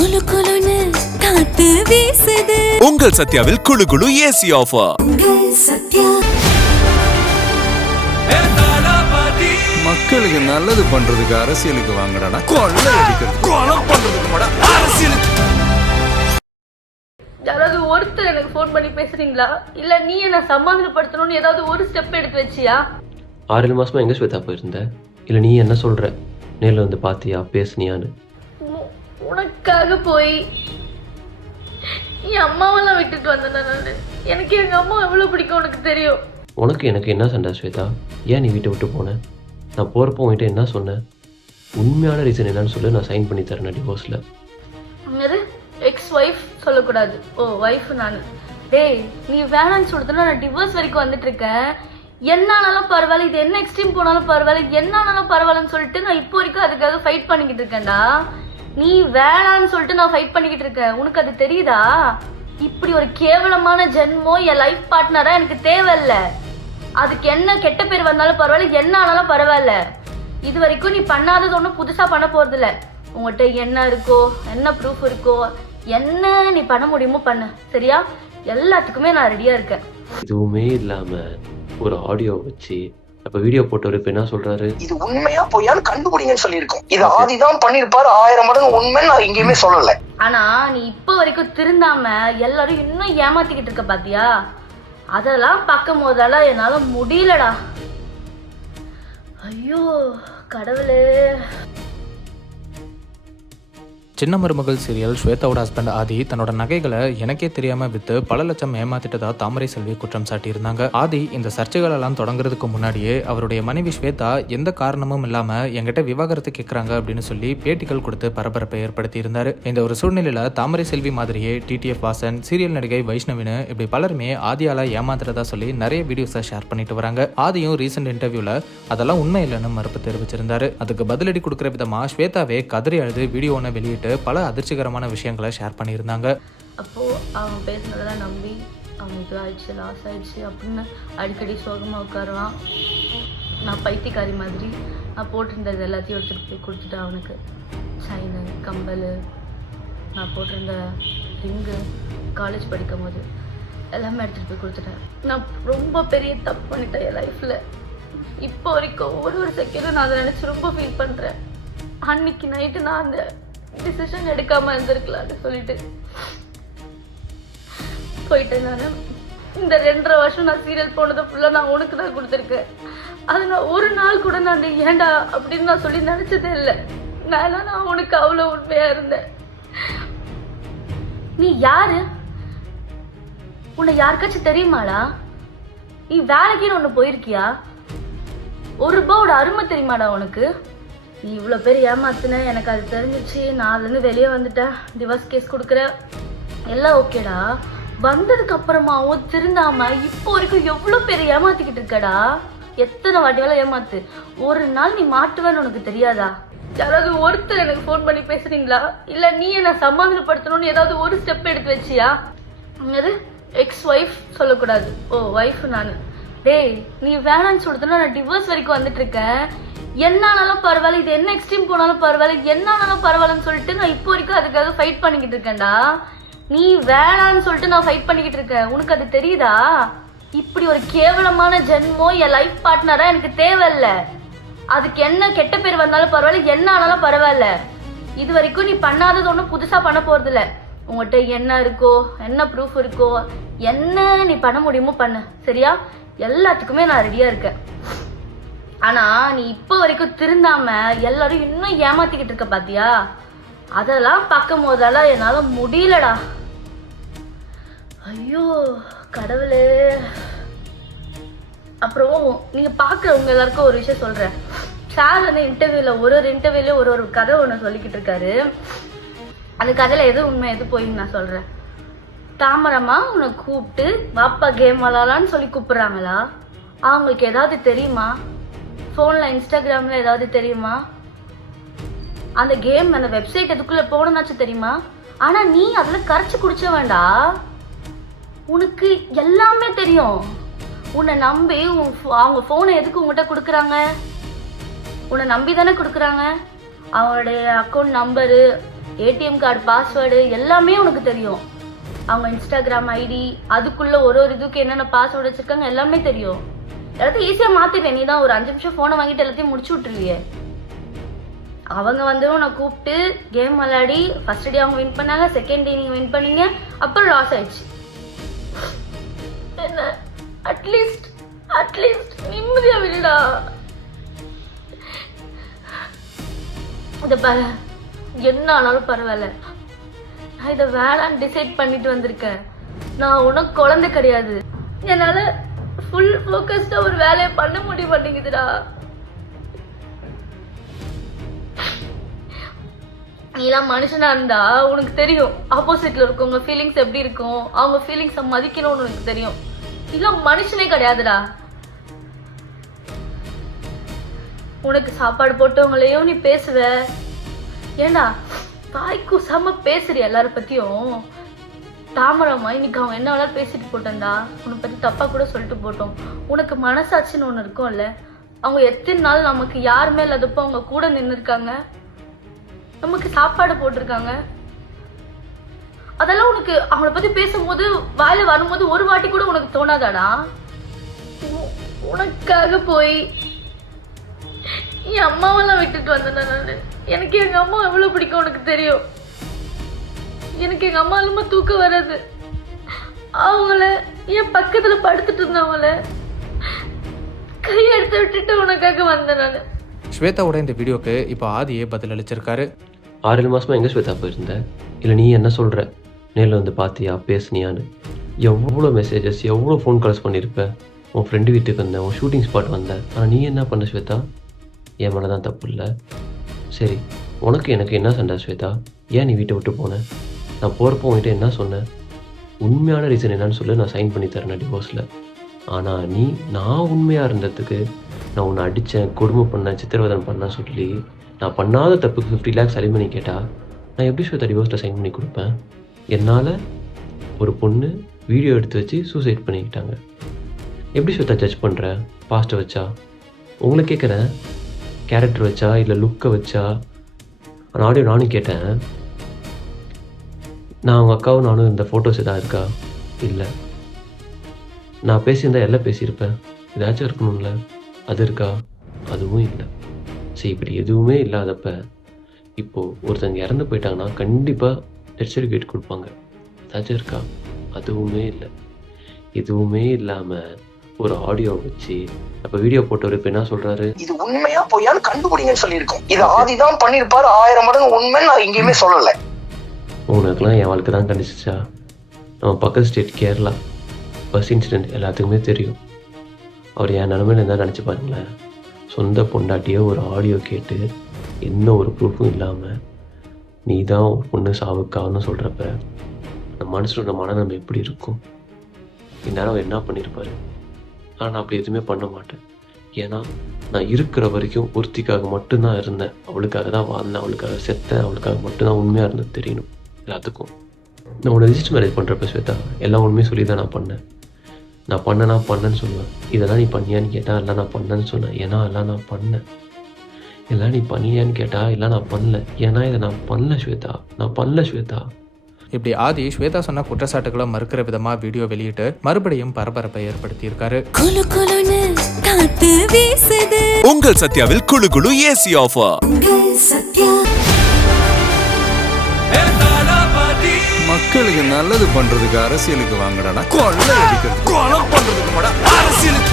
குளு குளுன்னு காத்து வீசுது. உங்கள் சத்யாவில் குளு குளு ஏசி ஆஃபர். சத்யா மக்களுக்கு நல்லது பண்றதுக்கு அரசியலுக்கு வாங்கடா, கொள்ளை அடிக்கிறது கொலை பண்றதுக்கு அரசியலுக்கு. யாராவது ஒருத்தர் எனக்கு ஃபோன் பண்ணி பேசுறீங்களா? இல்ல நீ என்ன சமாதானப்படுத்தணும்னு ஏதாவது ஒரு ஸ்டெப் எடுத்து வச்சியா? 6 மாசமா எங்க ஸ்வேதா போயிருந்த? இல்ல நீ என்ன சொல்ற? நேர்ல வந்து பாத்தியா, பேசுனியான்னு? உனக்காக போய் என் அம்மாவெல்லாம் விட்டுட்டு வந்தேன் நான். எனக்கு எங்க அம்மா எவ்வளவு பிடிக்கும் உனக்கு தெரியும். உனக்கு எனக்கு என்ன சண்டை ஸ்வேதா? ஏன் நீ வீட்டை விட்டு போன? நான் போறப்போ உன்கிட்ட என்ன சொன்னேன்? உண்மையான ரீசன் என்னன்னு சொல்லி நான் சைன் பண்ணி தரேன் டிவோர்ஸ்ல. எக்ஸ் ஒய்ஃப் சொல்லக்கூடாது. ஓ ஒய்ஃப் நான். டேய் நீ வேணான்னு சொல்லிட்டுனா நான் டிவோர்ஸ் வரைக்கும் வந்துட்டு இருக்கேன். என்னானாலும் பரவாயில்ல, இது என்ன எக்ஸ்ட்ரீம் போனாலும் பரவாயில்ல, என்னானாலும் பரவாயில்லன்னு சொல்லிட்டு நான் இப்போ வரைக்கும் அதுக்காக ஃபைட் பண்ணிக்கிட்டு இருக்கேன்டா. நீ வேணான்னு சொல்லிட்டு நான் ஃபைட் பண்ணிக்கிட்டு இருக்கேன். உனக்கு அது தெரியுதா? இப்படி ஒரு கேவலமான ஜென்மம் என் லைஃப் பார்ட்னரா எனக்கு தேவையில்ல. அதுக்கு என்ன கெட்ட பேர் வந்தாலும் பரவாயில்ல, என்ன ஆனாலும் பரவாயில்ல. இது வரைக்கும் நீ பண்ணாதது ஒன்றும் புதுசா பண்ண போறது இல்லை. உங்கள்கிட்ட என்ன இருக்கோ, என்ன ப்ரூஃப் இருக்கோ, என்ன நீ பண்ண முடியுமோ பண்ணு, சரியா? எல்லாத்துக்குமே நான் ரெடியா இருக்கேன். எதுவுமே இல்லாம ஒரு ஆடியோ வச்சு அப்ப வீடியோ போட்டவர் இப்ப என்ன சொல்றாரு? இது உண்மையா பொய்யான்னு கண்டுபிடிங்கன்னு சொல்லியிருக்கோம். இது ஆதிதான் பண்ணிருப்பாரு, 1000 மடங்கு உண்மை நான் எங்கேயுமே சொல்லல. ஆனா நீ இப்ப வரைக்கும் திருந்தாம எல்லாரும் இன்னும் ஏமாத்திக்கிட்டு இருக்க பாத்தியா? அதெல்லாம் பார்க்கும் போதெல்லாம் என்னால முடியலடா. ஐயோ கடவுளே. சின்ன மருமகள் சீரியல் ஸ்வேதாவோட ஹஸ்பண்ட் ஆதி தன்னோட நகைகளை எனக்கே தெரியாம வித்து பல லட்சம் ஏமாத்திட்டதா தாமரை செல்வி குற்றம் சாட்டியிருந்தாங்க. ஆதி இந்த சர்ச்சைகள் எல்லாம் தொடங்குறதுக்கு முன்னாடியே அவருடைய மனைவி ஸ்வேதா எந்த காரணமும் இல்லாம என்கிட்ட விவாகரத்து கேட்கறாங்க அப்படின்னு சொல்லி பேட்டிகள் கொடுத்து பரபரப்பை ஏற்படுத்தி இருந்தாரு. இந்த ஒரு சூழ்நிலையில தாமரை செல்வி மாதிரியே டிடிஎஃப் வாசன், சீரியல் நடிகை வைஷ்ணவின்னு இப்படி பலருமே ஆதியால ஏமாத்துறதா சொல்லி நிறைய வீடியோஸை ஷேர் பண்ணிட்டு வராங்க. ஆதியும் ரீசெண்ட் இன்டர்வியூல அதெல்லாம் உண்மை இல்லைன்னு மறுப்பு தெரிவிச்சிருந்தாரு. அதுக்கு பதிலடி கொடுக்குற விதமா ஸ்வேதாவே கதறி அழுது வீடியோ ஒன்று வெளியிட்டு பல அதிர்ச்சிகரமான விஷயங்களை ஷேர் பண்ணியிருந்தாங்க. அப்போ அவங்க பேசுனதெல்லாம் நம்பி அவனுக்கு ஆயிடுச்சு, லாஸ் ஆயிடுச்சு அப்படின்னு அடிக்கடி சோகமாக உட்காருவான். நான் பைத்தியக்காரி மாதிரி நான் போட்டிருந்தது எல்லாத்தையும் எடுத்துகிட்டு போய் கொடுத்துட்டேன். அவனுக்கு செயினு, கம்பல், நான் போட்டிருந்த ரிங்கு, காலேஜ் படிக்கும் போது எல்லாமே எடுத்துகிட்டு போய் கொடுத்துட்டேன். நான் ரொம்ப பெரிய தப்பு பண்ணிட்டேன் என் லைஃப்பில். இப்போ வரைக்கும் ஒரு செகண்டும் நான் அதை நினச்சி ரொம்ப ஃபீல் பண்ணுறேன். அன்னைக்கு நைட்டு நான் அந்த டிசிஷன் எடுக்காம இருந்திருக்கலாம்னு சொல்லிட்டு போயிட்டேன். நான் இந்த 2.5 வருஷம் நான் சீரியல் போனதை ஃபுல்லாக நான் உனக்கு தான் கொடுத்துருக்கேன். அது நான் ஒரு நாள் கூட நான் ஏண்டா அப்படின்னு நான் சொல்லி நினச்சதே இல்லை. நான் உனக்கு அவ்வளோ உண்மையா இருந்தேன். நீ யாரு? உன்னை யாருக்காச்சும் தெரியுமாடா? நீ வேலைக்குன்னு ஒன்று போயிருக்கியா? ₹1 அருமை தெரியுமாடா உனக்கு? நீ இவ்வளோ பேர் ஏமாத்துன, எனக்கு அது தெரிஞ்சிச்சு. நான் அதுலேருந்து வெளியே வந்துட்டேன், டிவோர்ஸ் கேஸ் கொடுக்குற எல்லாம் ஓகேடா. வந்ததுக்கு அப்புறமாவும் திருந்தாம இப்போ வரைக்கும் எவ்வளோ பேர் ஏமாத்திக்கிட்டு இருக்கடா. எத்தனை வாட்டி வேலை ஏமாத்து, ஒரு நாள் நீ மாட்டுவேன்னு உனக்கு தெரியாதா? யாராவது ஒருத்தர் எனக்கு ஃபோன் பண்ணி பேசுறீங்களா? இல்லை நீ என்ன சமாதானப்படுத்தணும்னு ஏதாவது ஒரு ஸ்டெப் எடுத்து வச்சியா? என்னது எக்ஸ் ஒய்ஃப் சொல்லக்கூடாது. ஓ ஒய்ஃப் நான். டேய் நீ வேணான்னு சொல்லிட்டுனா நான் டிவோர்ஸ் வரைக்கும் வந்துட்டு இருக்கேன். என்னானாலும் பரவாயில்ல, இது என்ன எக்ஸ்ட்ரீம் போனாலும் பரவாயில்ல, என்னானாலும் பரவாயில்லன்னு சொல்லிட்டு நான் இப்போ வரைக்கும் அதுக்காக ஃபைட் பண்ணிக்கிட்டு இருக்கேன்டா. நீ வேணான்னு சொல்லிட்டு நான் ஃபைட் பண்ணிக்கிட்டு இருக்கேன். உனக்கு அது தெரியுதா? இப்படி ஒரு கேவலமான ஜென்மம் என் லைஃப் பார்ட்னரா எனக்கு தேவையில்ல. அதுக்கு என்ன கெட்ட பேர் வந்தாலும் பரவாயில்ல, என்ன ஆனாலும் பரவாயில்ல. இது வரைக்கும் நீ பண்ணாதது ஒன்றும் புதுசா பண்ண போறது இல்லை. உங்கள்கிட்ட என்ன இருக்கோ, என்ன ப்ரூஃப் இருக்கோ, என்ன நீ பண்ண முடியுமோ பண்ணு, சரியா? எல்லாத்துக்குமே நான் ரெடியா இருக்கேன். ஆனா நீ இப்போ வரைக்கும் திருந்தாம எல்லாரும் இன்னும் ஏமாத்திக்கிட்டு இருக்க பாத்தியா? அதெல்லாம் பார்க்கும் போதெல்லாம் என்னால முடியலடா. ஐயோ கடவுளே. அப்புறம் நீங்க பாக்குறவங்க எல்லாருக்கும் ஒரு விஷயம் சொல்றேன். சார் வந்து இன்டர்வியூல ஒரு இன்டர்வியூல ஒரு கதை ஒன்று சொல்லிக்கிட்டு இருக்காரு. அந்த கதையில எது உண்மை எது போயின்னு நான் சொல்றேன். தாமரமா உன்னை கூப்பிட்டு வாப்பா கேம் விளாடலான்னு சொல்லி கூப்பிடுறாங்களா? அவங்களுக்கு ஏதாவது தெரியுமா? ஃபோன்ல இன்ஸ்டாகிராம்ல ஏதாவது தெரியுமா? அந்த கேம் அந்த வெப்சைட் எதுக்குள்ள போகணும்னாச்சும் தெரியுமா? ஆனா நீ அதுல கரைச்சு குடிச்ச வேண்டா. உனக்கு எல்லாமே தெரியும். உன்னை நம்பி அவங்க ஃபோனை எதுக்கு உங்ககிட்ட கொடுக்குறாங்க? உன்னை நம்பி தானே கொடுக்குறாங்க. அவங்களுடைய account number ATM card password எல்லாமே உனக்கு தெரியும். அவங்க இன்ஸ்டாகிராம் ஐடி அதுக்குள்ள ஒரு இதுக்கு என்னென்ன பாஸ்வேர்டு வச்சிருக்காங்க எல்லாமே தெரியும். எல்லாத்தையும் ஈஸியாக மாற்றிட்டேன். நீ தான் ஒரு 5 நிமிஷம் ஃபோனை வாங்கிட்டு எல்லாத்தையும் முடிச்சு விட்டுருவியே. அவங்க வந்து உன்னை கூப்பிட்டு கேம் விளையாடி ஃபர்ஸ்ட் டே அவங்க வின் பண்ணாங்க, செகண்ட் டே நீங்கள் வின் பண்ணீங்க, அப்புறம் லாஸ் ஆயிடுச்சு. என்ன அட்லீஸ்ட் நிம்மதியா விடுடா. இத பாரு, என்ன ஆனாலும் பரவாயில்ல, நான் இதை வேணான்னு டிசைட் பண்ணிட்டு வந்திருக்கேன். நான் உனக்கு குழந்தை கிடையாது. என்னால ஃபுல் ஃபோக்கஸ்டா ஒரு வேலையை பண்ண முடிய மாட்டேங்குதுடா. நீலாம் மனுஷனா இருந்தா உனக்கு தெரியும் ஆப்போசிட்ல இருக்கவங்க ஃபீலிங்ஸ் எப்படி இருக்கும், அவங்க ஃபீலிங்ஸை மதிக்கணும்னு உனக்கு தெரியும். இதெல்லாம் மனுஷனே கிடையாதுடா. உனக்கு சாப்பாடு போட்டவங்களையும் நீ பேசுவ. ஏண்டா வாய்க்கு செம்ம பேசுறிய எல்லார பத்தியும். தாமரமா இன்னைக்கு அவன் என்ன வேணாலும் பேசிட்டு போட்டேன்டா, உன்னை பத்தி தப்பா கூட சொல்லிட்டு போட்டோம். உனக்கு மனசாட்சின்னு ஒண்ணு இருக்கும்ல. அவங்க எத்தனை நாள் நமக்கு யாருமே இல்லாதப்போ அவங்க கூட நின்று இருக்காங்க, நமக்கு சாப்பாடு போட்டிருக்காங்க. அதெல்லாம் உனக்கு அவங்கள பத்தி பேசும்போது வாயில வரும்போது ஒரு வாட்டி கூட உனக்கு தோணாதாடா? உனக்காக போய் என் அம்மாவெல்லாம் விட்டுட்டு வந்தேன் நான். எனக்கு எங்க அம்மா எவ்வளவு பிடிக்கும் உனக்கு தெரியும். எனக்கு எங்க அம்மா இல்லாம தூக்கம் வராது. அவங்கள என் பக்கத்துல படுத்துட்டு இருந்தவங்கள கையெடுத்து விட்டுட்டு உனக்காக வந்தேன் நான். ஸ்வேதாவோட இந்த வீடியோக்கு இப்போ ஆதியே பதில் அளிச்சிருக்காரு. 6 மாதமாக எங்கே ஸ்வேதா போயிருந்த? இல்லை நீ என்ன சொல்கிற? நேரில் வந்து பார்த்தியா, பேசுனியான்னு எவ்வளோ மெசேஜஸ், எவ்வளோ ஃபோன் கால்ஸ் பண்ணியிருப்ப. உன் ஃப்ரெண்டு வீட்டுக்கு வந்தேன், உன் ஷூட்டிங் ஸ்பாட் வந்தேன். ஆனால் நீ என்ன பண்ண ஸ்வேதா? என் மேலே தான் தப்பு இல்லை. சரி, உனக்கு எனக்கு என்ன சண்டை ஸ்வேதா? ஏன் நீ வீட்டை விட்டு போனேன்? நான் போகிறப்போ உன்கிட்ட என்ன சொன்னேன்? உண்மையான ரீசன் என்னன்னு சொல்லி நான் சைன் பண்ணி தரேன் டிவோர்ஸில். ஆனால் நீ நான் உண்மையாக இருந்ததுக்கு நான் உன்னை அடித்தேன், கொடுமை பண்ணேன், சித்திரவதனை பண்ணேன் சொல்லி நான் பண்ணாத தப்புக்கு 50 lakhs அலிமணி கேட்டால் நான் எப்படி ஸ்வேதா டிவோர்ஸில் சைன் பண்ணி கொடுப்பேன்? என்னால் ஒரு பொண்ணு வீடியோ எடுத்து வச்சு சூசைட் பண்ணிக்கிட்டாங்க. எப்படி ஸ்வேதா ஜட்ஜ் பண்ணுற? பாஸ்ட்டை வச்சா? உங்களை கேட்குறேன், கேரக்டர் வச்சா இல்லை லுக்கை வச்சா? அந்த ஆடியோ நானும் கேட்டேன். நான் அவங்க அக்காவும் நானும் இந்த ஃபோட்டோஸ் எதாவது இருக்கா? இல்லை. நான் பேசியிருந்தா எல்லாம் பேசியிருப்பேன், ஏதாச்சும் இருக்கணும்ல, அது இருக்கா? அதுவும் இல்லை. சரி, இப்படி எதுவுமே இல்லாதப்ப இப்போது ஒருத்தங்க இறந்து போயிட்டாங்கன்னா கண்டிப்பாக டெத் சர்டிஃபிகேட் கொடுப்பாங்க, ஏதாச்சும் இருக்கா? அதுவுமே இல்லை. எதுவுமே இல்லாமல் ஒரு ஆடியோ வச்சு அப்போ வீடியோ போட்டவர் இப்போ என்ன சொல்கிறாரு? இது உண்மையா பொய்யான்னு கண்டுபிடிங்கன்னு சொல்லியிருக்கோம். இது ஆதிதான் பண்ணியிருப்பாரு, 1000 மடங்கு உண்மை. நான் எங்கேயுமே சொல்லலை. உனக்குலாம் என் வாழ்க்கை தான் கண்டிச்சிச்சா? நம்ம பக்கத்து ஸ்டேட் கேரளா பஸ் இன்சிடெண்ட் எல்லாத்துக்குமே தெரியும். அவர் என் நிலமையில இருந்தால் நினச்சி பாருங்களேன். சொந்த பொண்டாட்டியே ஒரு ஆடியோ கேட்டு எந்த ஒரு ப்ரூஃபும் இல்லாமல் நீ தான் ஒரு பொண்ணு சாவுக்கான்னு சொல்கிறப்ப அந்த மனுஷனோட மனநிலைமை எப்படி இருக்கும்? இந்நேரம் அவர் என்ன பண்ணியிருப்பார்? ஆனால் நான் அப்படி எதுவுமே பண்ண மாட்டேன். ஏன்னா நான் இருக்கிற வரைக்கும் ஒருத்திக்காக மட்டும்தான் இருந்தேன், அவளுக்காக தான் வாழ்ந்தேன், அவளுக்காக செத்தேன், அவளுக்காக மட்டும்தான் உண்மையாக இருந்தது தெரியணும் எல்லாத்துக்கும். நான் உன்னை ரெஜிஸ்டர் மேரேஜ் பண்ணுறப்ப ஸ்வேதா எல்லாம் உண்மையை சொல்லி தான் நான் பண்ணேன். நான் பண்ணேன்னு சொல்லுவேன். இதெல்லாம் நீ பண்ணியான்னு கேட்டால் எல்லாம் நான் பண்ணேன்னு சொன்னேன், ஏன்னா எல்லாம் நான் பண்ணேன். எல்லாம் நீ பண்ணியான்னு கேட்டால் எல்லாம் நான் பண்ணல, ஏன்னா இதை நான் பண்ணல ஸ்வேதா, நான் பண்ணல ஸ்வேதா. இப்படி ஆதி ஸ்வேதா சொன்ன குற்றச்சாட்டுகளை மறுக்கிற விதமா வீடியோ வெளியிட்டு மறுபடியும் பரபரப்பை ஏற்படுத்தியிருக்காரு. குளு குளுன்னு காத்து வீசுது. உங்கள் சத்யாவில் குளு குளு ஏசி ஆஃபர். உங்கள் சத்யா. மக்களுக்கு நல்லது பண்றதுக்கு அரசியலுக்கு வாங்கடா, கொள்ளை அடிக்கிறது, கொலை பண்றதுக்கு அரசியலுக்கு